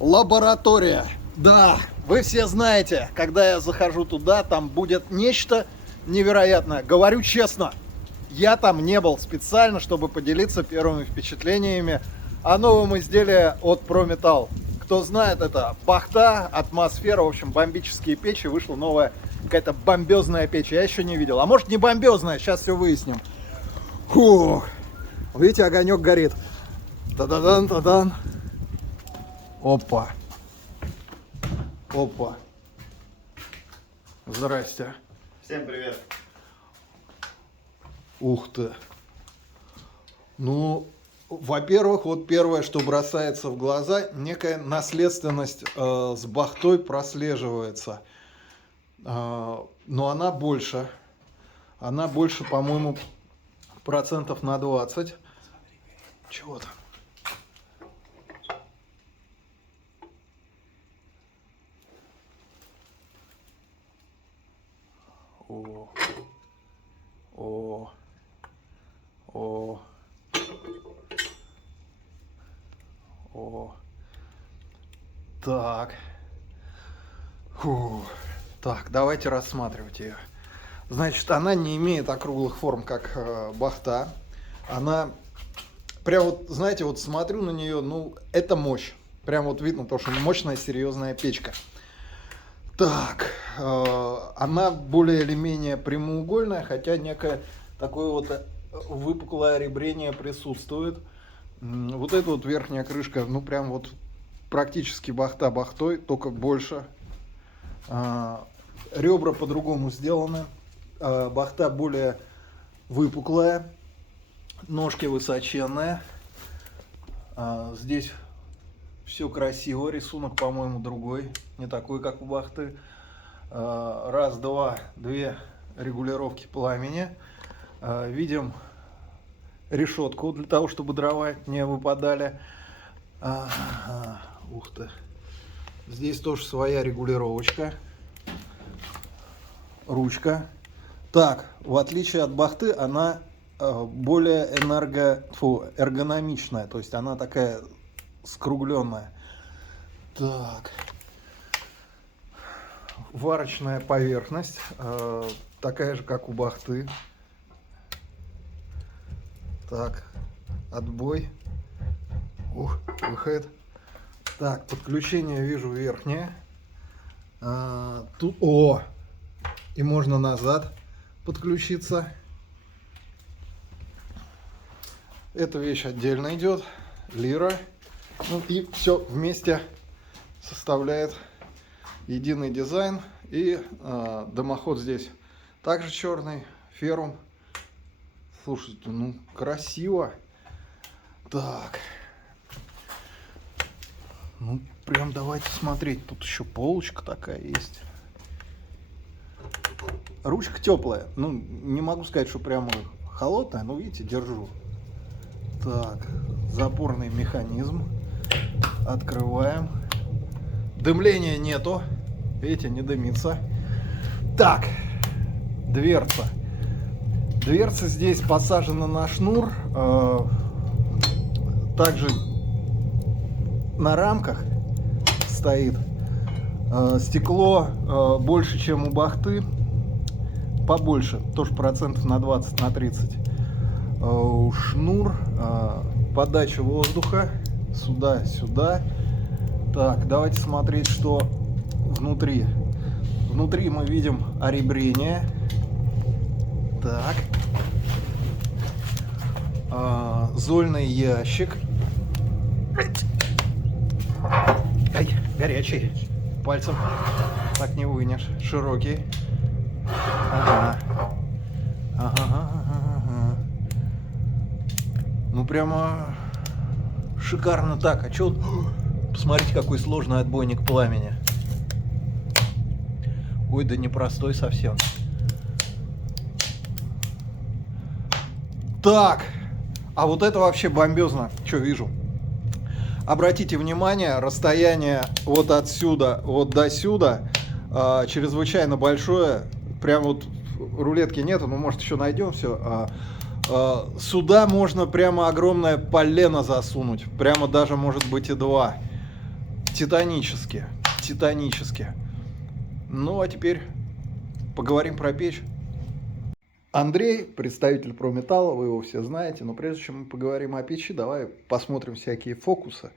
Лаборатория. Да, вы все знаете, когда я захожу туда, там будет нечто невероятное. Говорю честно, я там не был специально, чтобы поделиться первыми впечатлениями о новом изделии от Prometal. Кто знает, это бахта, атмосфера, в общем, бомбические печи. Вышла новая какая-то бомбезная печь. Я еще не видел. А может, не бомбезная, сейчас все выясним. Фух. Видите, огонек горит. Та-да-дан, та-дан. Опа. Опа. Здрасте. Всем привет. Ух ты. Ну, во-первых, вот первое, что бросается в глаза, некая наследственность с бахтой прослеживается. Но она больше. Она больше, по-моему, процентов на 20. Чего там? О. Так. Фу. Так, давайте рассматривать ее. Значит, она не имеет округлых форм, как бахта. Она прям вот, знаете, вот смотрю на нее, ну, это мощь. Прям вот видно то, что мощная, серьезная печка. Так, она более или менее прямоугольная, хотя некое такое вот выпуклое ребрение присутствует. Вот эта вот верхняя крышка, ну прям вот практически бахта бахтой, только больше. Ребра по-другому сделаны. Бахта более выпуклая, ножки высоченные. Здесь все красиво, рисунок, по-моему, другой, не такой, как у бахты. Раз, два, две регулировки пламени. Видим решетку для того, чтобы дрова не выпадали. Ух ты. Здесь тоже своя регулировочка. Ручка. Так, в отличие от бахты, она более эргономичная, то есть она такая скругленная. Так. Варочная поверхность, такая же, как у бахты. Так, отбой. Выход. Так, подключение вижу верхнее. Тут, и можно назад подключиться. Эта вещь отдельно идет. Лира. Ну и все вместе составляет единый дизайн. И дымоход здесь также черный, феррум. Слушайте, ну красиво. Так. Ну прям давайте смотреть. Тут еще полочка такая есть. Ручка теплая. Ну не могу сказать, что прямо холодная, но видите, держу. Так, запорный механизм. Открываем. Дымления нету. Видите, не дымится. Так, дверца. Дверца здесь посажена на шнур. Также на рамках стоит. Стекло больше, чем у бахты. Побольше, тоже процентов на 20, на 30. Шнур, подача воздуха сюда. Так, давайте смотреть, что внутри. Внутри мы видим оребрение. Так. Зольный ящик. Ай, горячий. Пальцем так не вынешь. Широкий. Ага. Ну прямо шикарно так. А что? Посмотрите, какой сложный отбойник пламени. Ой, да непростой совсем. Так, а вот это вообще бомбезно. Что вижу? Обратите внимание, расстояние вот отсюда вот до сюда чрезвычайно большое. Прям вот рулетки нету, но может еще найдем все. Сюда можно прямо огромное полено засунуть. Прямо даже может быть и два. титанически, титанически. Ну, а теперь поговорим про печь. Андрей, представитель Прометалла, вы его все знаете, но прежде чем мы поговорим о печи, давай посмотрим всякие фокусы,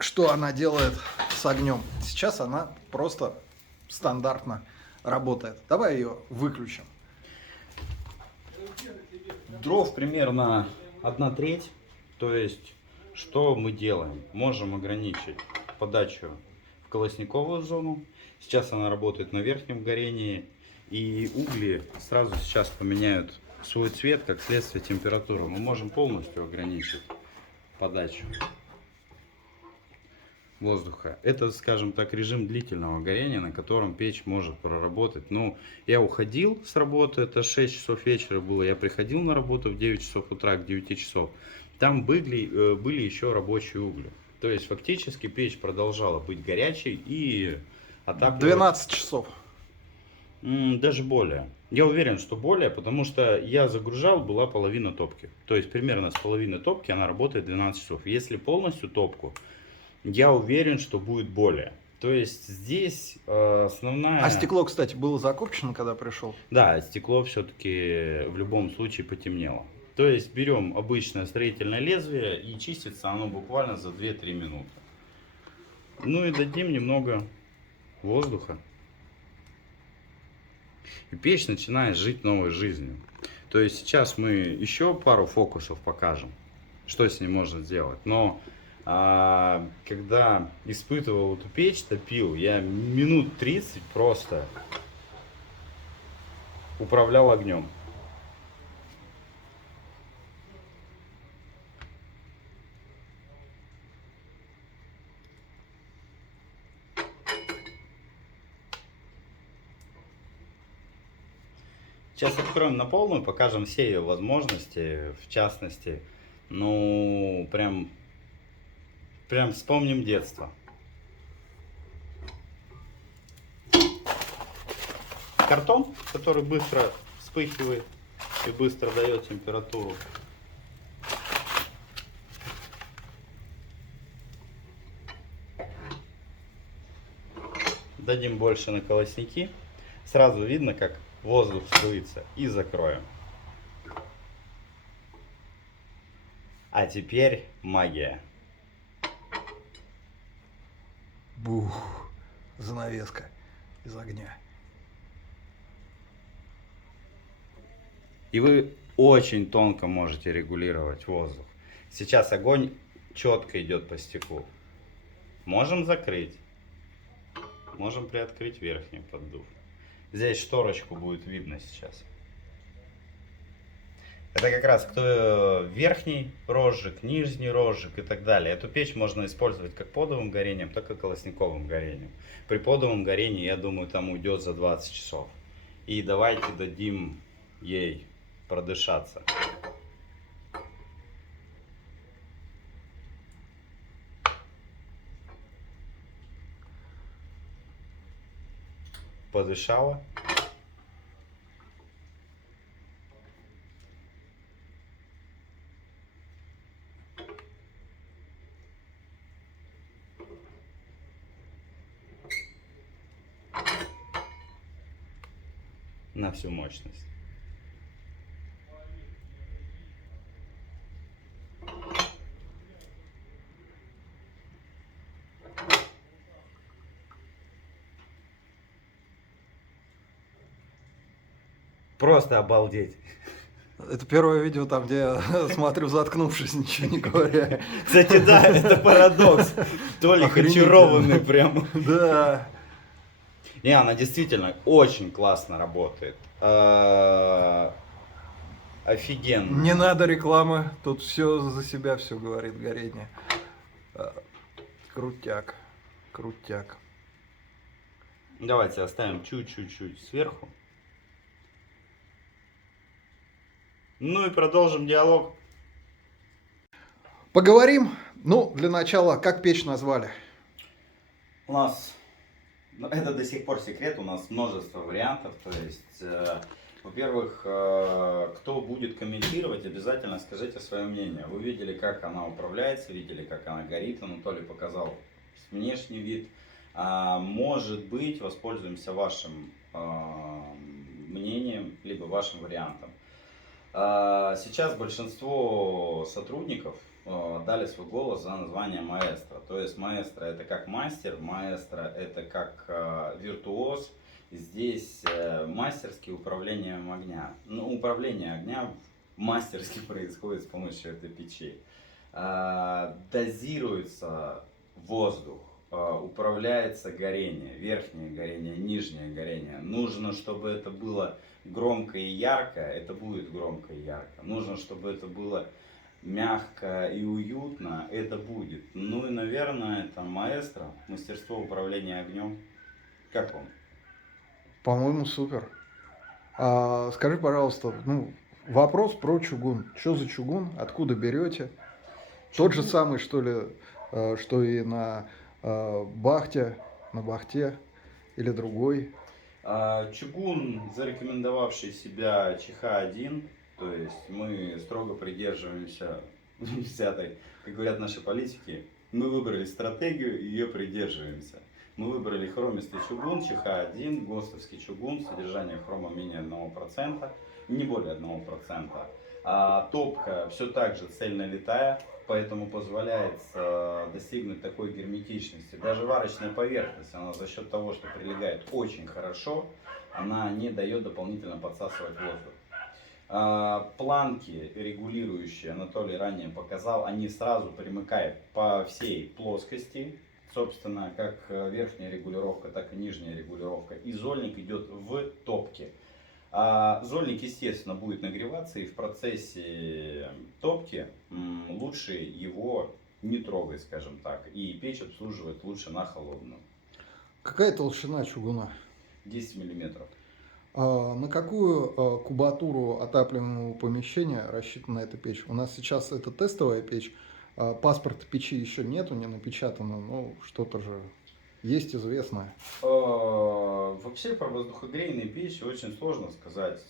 что она делает с огнем. Сейчас она просто стандартно работает. Давай ее выключим. Дров примерно 1/3, то есть что мы делаем? Можем ограничить подачу в колосниковую зону. Сейчас она работает на верхнем горении, и угли сразу сейчас поменяют свой цвет, как следствие температуры. Мы можем полностью ограничить подачу воздуха. Это, скажем так, режим длительного горения, на котором печь может проработать. Ну, я уходил с работы, это 6 часов вечера было, я приходил на работу в 9 часов утра, к 9 часов. Там были еще рабочие угли. То есть, фактически, печь продолжала быть горячей и отапливать. 12 часов. Даже более. Я уверен, что более, потому что я загружал, была половина топки. То есть, примерно с половины топки она работает 12 часов. Если полностью топку, я уверен, что будет более. То есть здесь основная... А стекло, кстати, было закопчено, когда пришел? Да, стекло все-таки в любом случае потемнело. То есть берем обычное строительное лезвие и чистится оно буквально за 2-3 минуты. Ну и дадим немного воздуха. И печь начинает жить новой жизнью. То есть сейчас мы еще пару фокусов покажем, что с ней можно сделать. Но когда испытывал эту печь, топил, я минут 30 просто управлял огнем. Сейчас откроем на полную, покажем все ее возможности, в частности, ну, прям вспомним детство. Картон, который быстро вспыхивает и быстро дает температуру. Дадим больше на колосники. Сразу видно, как воздух струится. И закроем. А теперь магия. Бух, занавеска из огня. И вы очень тонко можете регулировать воздух. Сейчас огонь четко идет по стеклу. Можем закрыть. Можем приоткрыть верхний поддув. Здесь шторочку будет видно сейчас. Это как раз кто верхний розжиг, нижний розжиг и так далее. Эту печь можно использовать как подовым горением, так и колосниковым горением. При подовом горении, я думаю, там уйдет за 20 часов. И давайте дадим ей продышаться. Подышала. На всю мощность. Просто обалдеть. Это первое видео там, где я смотрю, заткнувшись, ничего не говоря. Кстати, да, это парадокс. Толик очарованный прям. Да. Не, она действительно очень классно работает. Офигенно. Не надо рекламы, тут все за себя все говорит горение. Крутяк, крутяк. Давайте оставим чуть-чуть сверху. Ну и продолжим диалог. Поговорим, ну, для начала, как печь назвали? У нас, это до сих пор секрет, у нас множество вариантов. То есть, во-первых, кто будет комментировать, обязательно скажите свое мнение. Вы видели, как она управляется, видели, как она горит. Анатолий показал внешний вид. Может быть, воспользуемся вашим мнением, либо вашим вариантом. Сейчас большинство сотрудников дали свой голос за название маэстро. То есть маэстро это как мастер, маэстро это как виртуоз. Здесь мастерски управлением огня. Ну, управление огня мастерски происходит с помощью этой печи. Дозируется воздух, управляется горение, верхнее горение, нижнее горение. Нужно, чтобы это было громко и ярко, это будет громко и ярко. Нужно, чтобы это было мягко и уютно, это будет. Ну и, наверное, это маэстро, мастерство управления огнем. Как он? По-моему, супер. Скажи, пожалуйста, ну, вопрос про чугун. Что за чугун? Откуда берете? Тот же самый, что ли, что и на бахте, на бахте, или другой? Чугун, зарекомендовавший себя ЧХ-1, то есть мы строго придерживаемся взятой, как говорят наши политики, мы выбрали стратегию и ее придерживаемся. Мы выбрали хромистый чугун, ЧХ-1, ГОСТовский чугун, содержание хрома менее 1%, не более 1%. Топка все так же цельнолитая, поэтому позволяет достигнуть такой герметичности. Даже варочная поверхность, она за счет того, что прилегает очень хорошо, она не дает дополнительно подсасывать воздух. Планки регулирующие, Анатолий ранее показал, они сразу примыкают по всей плоскости, собственно, как верхняя регулировка, так и нижняя регулировка. И зольник идет в топке. Зольник, естественно, будет нагреваться, и в процессе топки лучше его не трогать, скажем так. И печь обслуживать лучше на холодную. Какая толщина чугуна? 10 миллиметров. На какую кубатуру отапливаемого помещения рассчитана эта печь? У нас сейчас это тестовая печь, паспорта печи еще нету, не напечатано, но что-то же есть известное. Вообще про воздухогрейные печи очень сложно сказать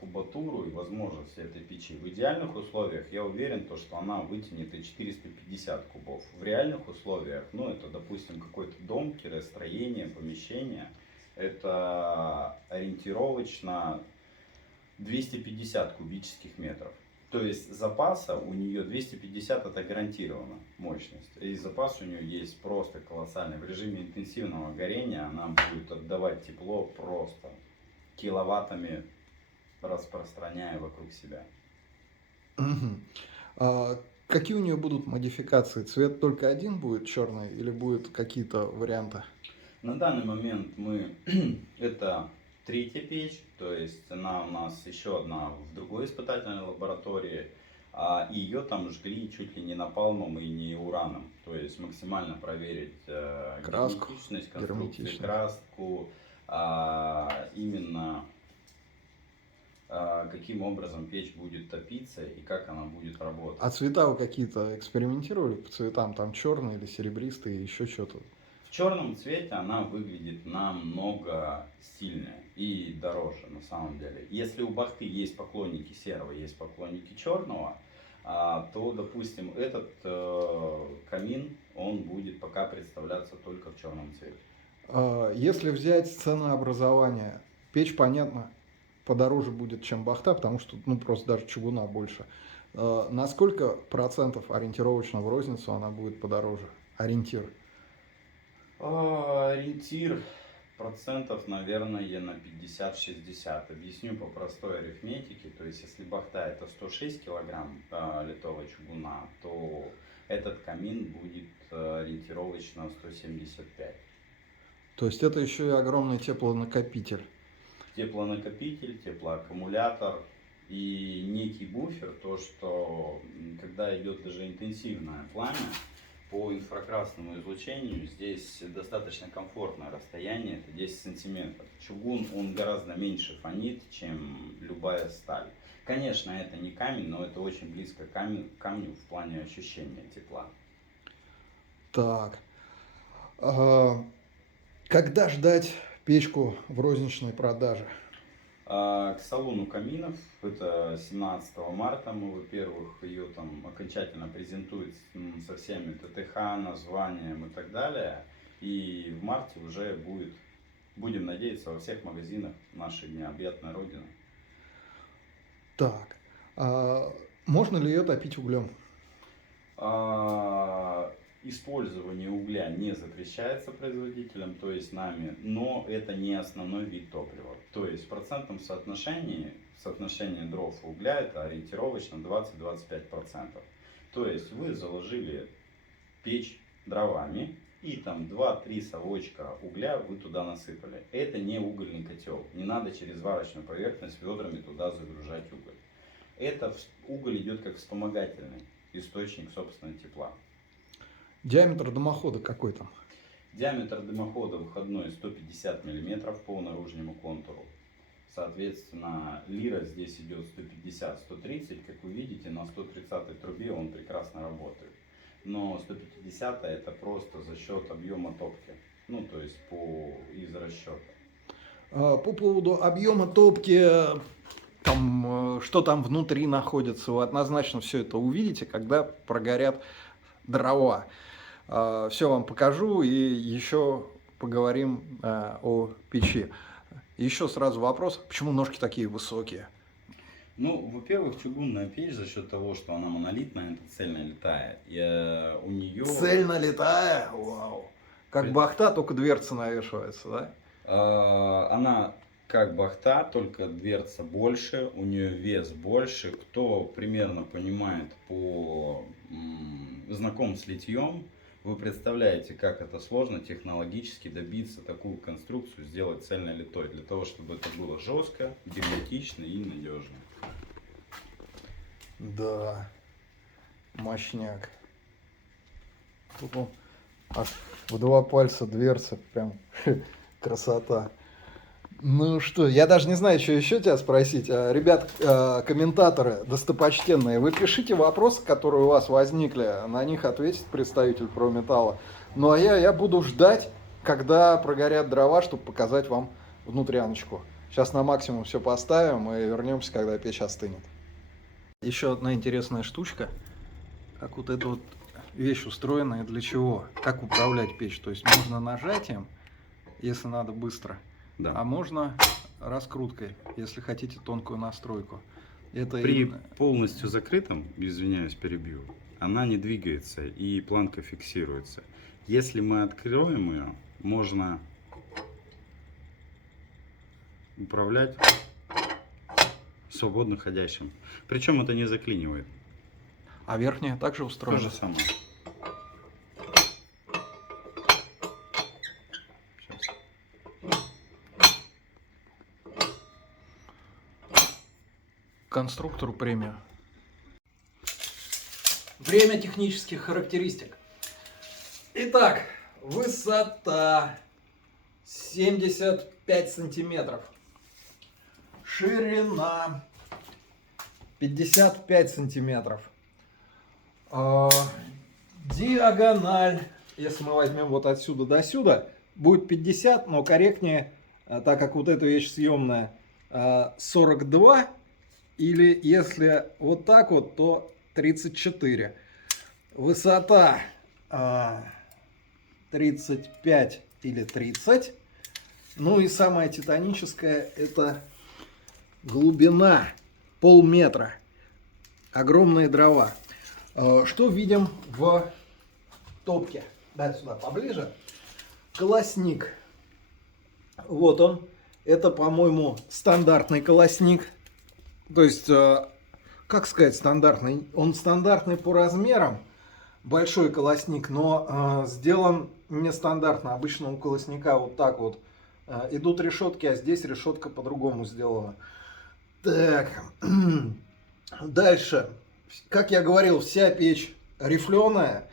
кубатуру и возможности этой печи. В идеальных условиях я уверен, что она вытянет и 450 кубов. В реальных условиях, ну это допустим какой-то дом-строение, помещение, это ориентировочно 250 кубических метров. То есть запаса у нее 250, это гарантированно мощность. И запас у нее есть просто колоссальный. В режиме интенсивного горения она будет отдавать тепло просто киловаттами, распространяя вокруг себя. Какие у нее будут модификации? Цвет только один будет черный или будут какие-то варианты? На данный момент это третья печь, то есть она у нас еще одна в другой испытательной лаборатории. И ее там жгли чуть ли не напалмом и не ураном. То есть максимально проверить Краску, герметичность конструкции, краску, именно каким образом печь будет топиться и как она будет работать. А цвета вы какие-то экспериментировали по цветам? Там черный или серебристый, еще что-то? В черном цвете она выглядит намного стильнее и дороже на самом деле. Если у бахты есть поклонники серого, есть поклонники черного, то, допустим, этот камин, он будет пока представляться только в черном цвете. Если взять ценообразование, печь, понятно, подороже будет, чем бахта, потому что, ну, просто даже чугуна больше. На сколько процентов ориентировочно в розницу она будет подороже? Ориентир? Ориентир процентов, наверное, на 50-60. Объясню по простой арифметике. То есть, если бахта это 106 килограмм литого чугуна, то этот камин будет ориентировочно 175. То есть, это еще и огромный теплонакопитель. Теплонакопитель, теплоаккумулятор и некий буфер. То, что когда идет даже интенсивное пламя, по инфракрасному излучению здесь достаточно комфортное расстояние, это 10 сантиметров. Чугун, он гораздо меньше фонит, чем любая сталь. Конечно, это не камень, но это очень близко к камню в плане ощущения тепла. Так, когда ждать печку в розничной продаже? К салону каминов, это 17 марта, мы, во-первых, ее там окончательно презентуем со всеми ТТХ, названием и так далее. И в марте уже будем надеяться, во всех магазинах нашей необъятной родины. Так, можно ли ее топить углем? Использование угля не запрещается производителем, то есть нами, но это не основной вид топлива. То есть в процентном соотношении дров и угля это ориентировочно 20-25%. То есть вы заложили печь дровами и там 2-3 совочка угля вы туда насыпали. Это не угольный котел, не надо через варочную поверхность ведрами туда загружать уголь. Это уголь идет как вспомогательный источник собственного тепла. Диаметр дымохода какой там? Диаметр дымохода выходной 150 мм по наружнему контуру. Соответственно, лира здесь идет 150-130. Как вы видите, на 130 трубе он прекрасно работает. Но 150 это просто за счет объема топки. Ну, то есть из расчета. По поводу объема топки, там, что там внутри находится, вы однозначно все это увидите, когда прогорят дрова. Все вам покажу и еще поговорим о печи. Еще сразу вопрос, почему ножки такие высокие? Ну, во-первых, чугунная печь за счет того, что она монолитная, это цельнолитая. И у нее... Цельнолитая? Вау! Как бахта, только дверца навешивается, да? Она как бахта, только дверца больше, у нее вес больше. Кто примерно понимает знаком с литьем, вы представляете, как это сложно технологически добиться такую конструкцию, сделать цельнолитой, для того, чтобы это было жестко, герметично и надежно. Да, мощняк. Тут он аж в 2 пальца дверца, прям красота. Ну что, я даже не знаю, что еще тебя спросить. Ребят, комментаторы достопочтенные, вы пишите вопросы, которые у вас возникли, на них ответит представитель Прометалла. Ну а я буду ждать, когда прогорят дрова, чтобы показать вам внутряночку. Сейчас на максимум все поставим и вернемся, когда печь остынет. Еще одна интересная штучка, как вот эта вот вещь устроена и для чего, как управлять печь. То есть можно нажатием, если надо быстро. Да. А можно раскруткой, если хотите тонкую настройку. Это при полностью закрытом, извиняюсь, перебью, она не двигается и планка фиксируется. Если мы откроем ее, можно управлять свободно ходящим. Причем это не заклинивает. А верхняя также устроена? То же самое. Конструктору премию. Время технических характеристик. Итак, высота 75 сантиметров. Ширина 55 сантиметров. Диагональ, если мы возьмем вот отсюда до сюда, будет 50, но корректнее, так как вот эта вещь съемная, 42. Или если вот так вот, то 34. Высота 35 или 30. Ну и самое титаническое — это глубина полметра. Огромные дрова. Что видим в топке? Дай сюда поближе. Колосник. Вот он. Это, по-моему, стандартный колосник. То есть, как сказать, стандартный? Он стандартный по размерам, большой колосник, но сделан нестандартно. Обычно у колосника вот так вот идут решетки, а здесь решетка по-другому сделана. Так, дальше. Как я говорил, вся печь рифленая,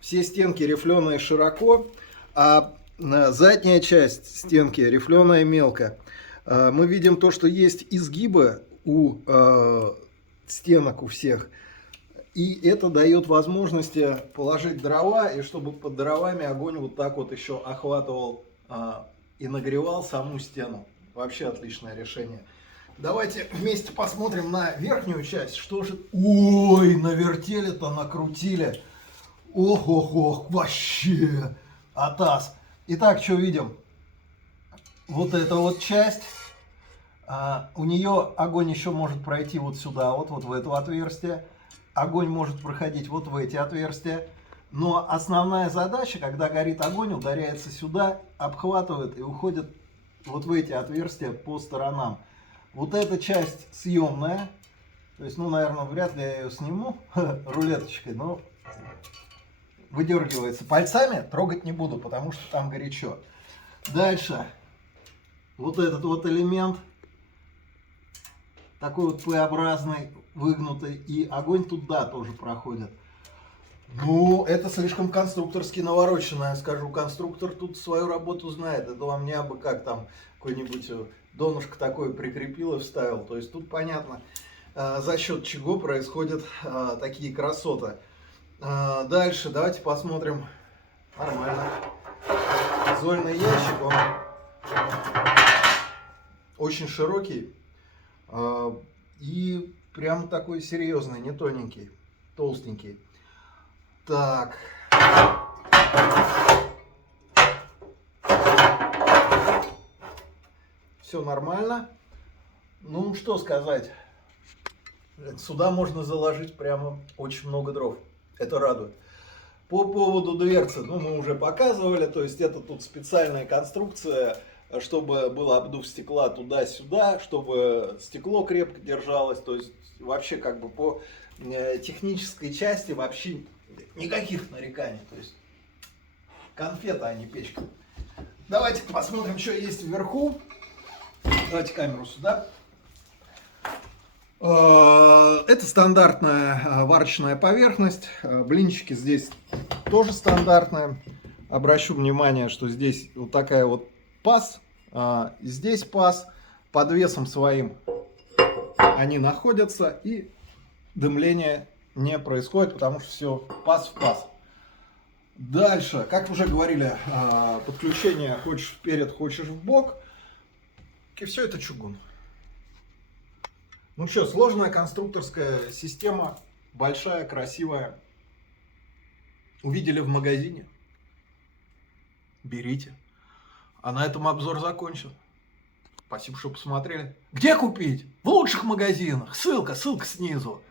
все стенки рифленые широко, а задняя часть стенки рифленая мелко. Мы видим то, что есть изгибы у стенок у всех, и это дает возможности положить дрова, и чтобы под дровами огонь вот так вот еще охватывал и нагревал саму стену. Вообще отличное решение. Давайте вместе посмотрим на верхнюю часть. Что же... Ой, навертели-то, накрутили. Ох, вообще. Атас. Итак, что видим? Вот эта вот часть. У нее огонь еще может пройти вот сюда, вот в это отверстие. Огонь может проходить вот в эти отверстия. Но основная задача, когда горит огонь, ударяется сюда, обхватывает и уходит вот в эти отверстия по сторонам. Вот эта часть съемная. То есть, ну, наверное, вряд ли я ее сниму рулеточкой, но выдергивается. Пальцами трогать не буду, потому что там горячо. Дальше. Вот этот вот элемент. Такой вот П-образный, выгнутый. И огонь туда тоже проходит. Ну, это слишком конструкторски наворочено, я скажу. Конструктор тут свою работу знает. Это вам не абы как там какой-нибудь донышко такое прикрепил и вставил. То есть тут понятно, за счет чего происходят такие красоты. Дальше давайте посмотрим. Нормально. Зольный ящик, он очень широкий и прям такой серьезный, не тоненький, толстенький. Так. Все нормально. Ну, что сказать. Сюда можно заложить прямо очень много дров. Это радует. По поводу дверцы, ну, мы уже показывали. То есть, это тут специальная конструкция, чтобы был обдув стекла туда-сюда, чтобы стекло крепко держалось. То есть, вообще, как бы по технической части вообще никаких нареканий. То есть, конфета, а не печка. Давайте посмотрим, что есть вверху. Давайте камеру сюда. Это стандартная варочная поверхность. Блинчики здесь тоже стандартные. Обращу внимание, что здесь вот такая вот паз. Здесь паз. Под весом своим они находятся. И дымление не происходит, потому что все паз в паз. Дальше, как уже говорили, подключение хочешь вперед, хочешь в бок. И все это чугун. Ну что, сложная конструкторская система, большая, красивая. Увидели в магазине? Берите. А на этом обзор закончен. Спасибо, что посмотрели. Где купить? В лучших магазинах. Ссылка снизу.